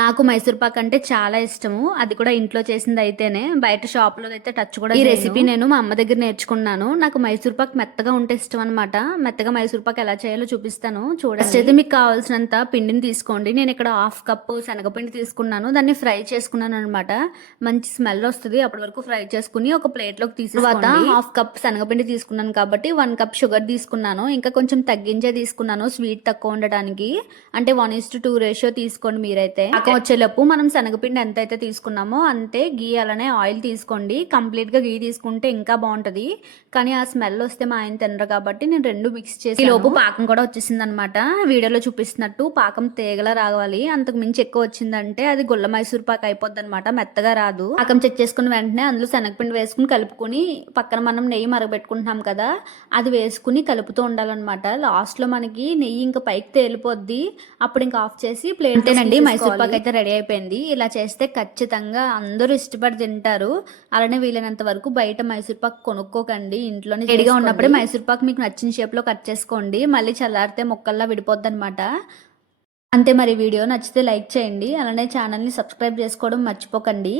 నాకు మైసూర్ పాక్ అంటే చాలా ఇష్టము. అది కూడా ఇంట్లో చేసింది అయితేనే. బయట షాప్‌లో అయితే టచ్ కూడా ఈ రెసిపీ నేను మా అమ్మ దగ్గర నేర్చుకున్నాను. నాకు మైసూర్ పాక్ మెత్తగా ఉంటే ఇష్టం అనమాట. మెత్తగా మైసూర్ పాక్ ఎలా చేయాలో చూపిస్తాను చూడండి. ఫస్ట్ అయితే మీకు కావాల్సినంత పిండిని తీసుకోండి. నేను ఇక్కడ హాఫ్ కప్పు శనగపిండి తీసుకున్నాను. దాన్ని ఫ్రై చేసుకున్నాను అనమాట. మంచి స్మెల్ వస్తది. అప్పటి వరకు ఫ్రై చేసుకుని ఒక ప్లేట్‌లోకి తీసేసుకోండి. తర్వాత హాఫ్ కప్ శనగపిండి తీసుకున్నాను కాబట్టి 1 కప్ షుగర్ తీసుకున్నాను. ఇంకా కొంచెం తగ్గించే తీసుకున్నాను స్వీట్ తక్కువ ఉండడానికి. అంటే 1:2 రేషియో తీసుకోండి మీరైతే. పాకం వచ్చేలోపు మనం శనగపిండి ఎంత అయితే తీసుకున్నామో అంతే గీ అలానే ఆయిల్ తీసుకోండి. కంప్లీట్‌గా గీ తీసుకుంటే ఇంకా బాగుంటది. కానీ ఆ స్మెల్ వస్తే మా ఆయన తినరు కాబట్టి నేను రెండు మిక్స్ చేసి ఈ లోపు పాకం కూడా వచ్చేసిందనమాట. వీడియోలో చూపిస్తున్నట్టు పాకం తేగలా రావాలి. అంతకు మించి ఎక్కువ వచ్చిందంటే అది గుల్ల మైసూర్ పాక్ అయిపోద్ది అనమాట. మెత్తగా రాదు. పాకం చెక్ చేసుకున్న వెంటనే అందులో శనగపిండి వేసుకుని కలుపుకుని పక్కన మనం నెయ్యి మరగబెట్టుకుంటున్నాం కదా, అది వేసుకుని కలుపుతూ ఉండాలన్నమాట. లాస్ట్లో మనకి నెయ్యి ఇంకా పైకి తేలిపోద్ది. అప్పుడు ఇంకా ఆఫ్ చేసి ప్లేట్ అండి మైసూర్ పాక్ అయితే రెడీ అయిపోయింది. ఇలా చేస్తే ఖచ్చితంగా అందరూ ఇష్టపడి తింటారు. అలానే వీలైనంత వరకు బయట మైసూర్ పాక్ కొనుక్కోకండి, ఇంట్లోనే రెడీగా ఉన్నప్పుడే మైసూర్ పాక్ మీకు నచ్చిన షేప్ లో కట్ చేసుకోండి. మళ్ళీ చల్లారితే ముక్కల్లా విడిపోద్ది అనమాట. అంతే మరి. వీడియో నచ్చితే లైక్ చేయండి. అలానే ఛానల్ని సబ్స్క్రైబ్ చేసుకోవడం మర్చిపోకండి.